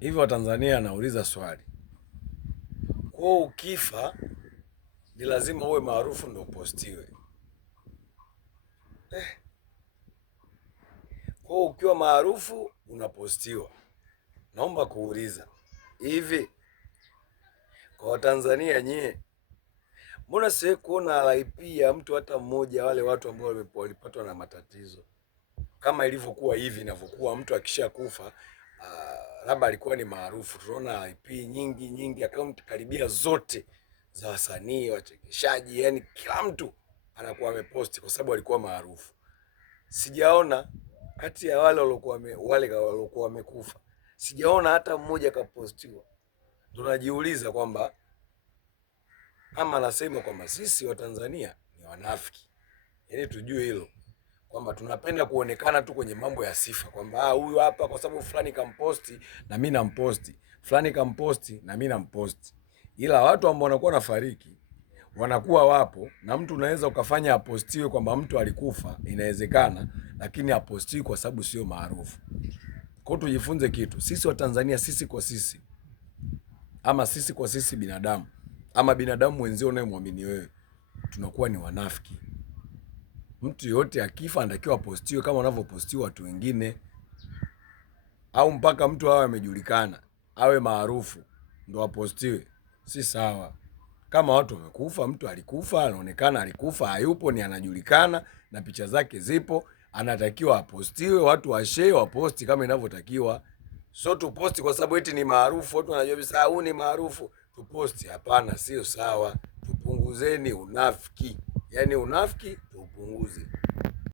Hivyo Watanzania anauliza swali, kwa ukifa ni lazima uwe maarufu ndio upostiwe? Kwa ukiwa maarufu unapostiwa? Naomba kuuliza hivi, kwa Watanzania nyie, mbona siwe kuona RIP ya mtu hata mmoja, wale watu ambao walipatwa na matatizo kama ilivyokuwa hivi inavyokuwa mtu akishakufa? Labda alikuwa ni maarufu, tunaona RIP nyingi, akaunti karibia zote za wasanii wachekeshaji, yani kila mtu anakuwa ameposti kwa sababu alikuwa maarufu. Sijaona kati ya wale waliokuwa wamekufa, sijaona hata mmoja kapostiwa. Tunajiuliza kwamba ama anasema kwamba sisi Watanzania ni wanafiki, yaani tujue hilo kwamba tunapenda kuonekana tu kwenye mambo ya sifa, kwamba huyu hapa kwa sababu fulani kamposti na mimi namposti, fulani kamposti na mimi namposti. Ila watu ambao wanakuwa nafariki wanakuwa wapo, na mtu unaweza ukafanya apostiwe kwamba mtu alikufa, inawezekana, lakini apostiwi kwa sababu sio maarufu. Kwa hiyo tujifunze kitu, sisi Watanzania, sisi kwa sisi, ama sisi kwa sisi binadamu, ama binadamu wenzio unayemwamini wewe, tunakuwa ni wanafiki. Mtu yote akifa anatakiwa apostiwe kama wanavyopostiwa watu wengine, au mpaka mtu awe amejulikana, awe maarufu ndo apostiwe? Si sawa. Kama watu wamekufa, mtu alikufa, anaonekana alikufa, hayupo, ni anajulikana na picha zake zipo, anatakiwa apostiwe, watu washare, waposti kama inavyotakiwa. So tuposti kwa sababu eti ni maarufu, watu wanajua bisa huyu ni maarufu tuposti. Hapana, sio sawa. Tupunguzeni unafiki, yaani unafiki tuupunguze.